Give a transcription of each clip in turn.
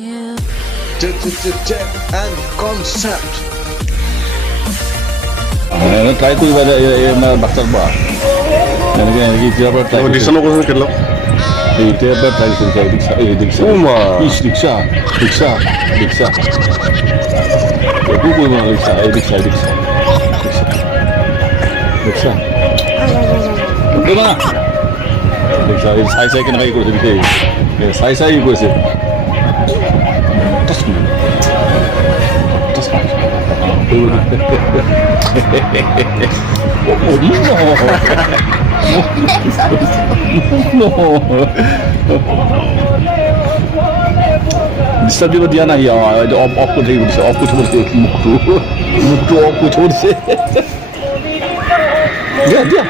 Jet and concept. Try কৰিবা যে বাচ্চাৰ পৰা এনেকৈ এতিয়াৰ পৰা ট্ৰাই ডিচনৰ কথা কেটলা এতিয়াৰ পৰা ট্ৰাই কৰিছা ৰিক্সা ৰিক্সা ৰিক্সা ৰিক্সা একো কৰিব নালাগে ৰিক্সা ৰিক্সা ৰিক্সা ৰিক্সা কৰিবা না ৰিক্সা চাই চাই কেনেকৈ কৰিছে বিশেষ চাই চাই কৰিছে ডিষ্টাৰ্ব দিব দিয়া নাই অফ কৰি থাকিব দিছে অফ কৰি থব দিছে মুখটো অফ কৰি থব দিছে দিয়া দিয়া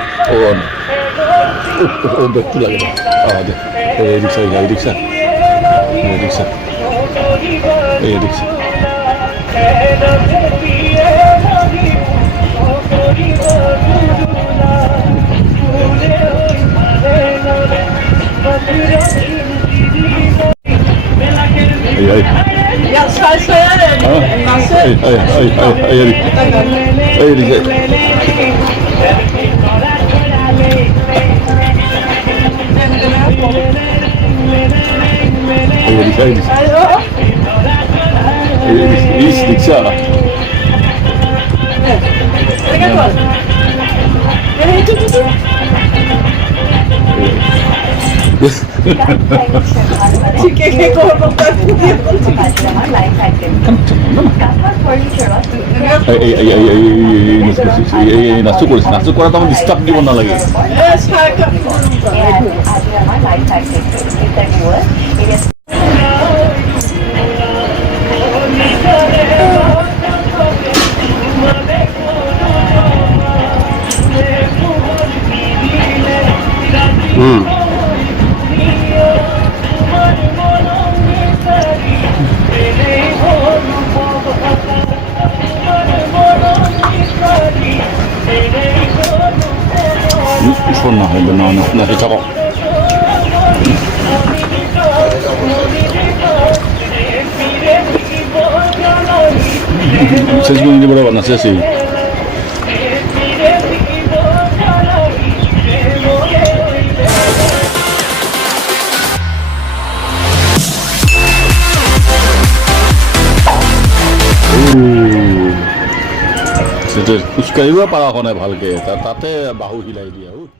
বেগটো লাগে দে এই ৰিক্সা ৰিক্সা ৰিক্সা এই ৰিক্সা নাচু কৰিছে নাচু কৰাত আমাৰ ডিষ্টাৰ্ব দিব নালাগে না হইলো না না চাপ শেষ মিনিট বরাবর না শেষই খোজকাঢ়িব পৰা নাই ভালকে তাতে বাহু হিলাই দিয়া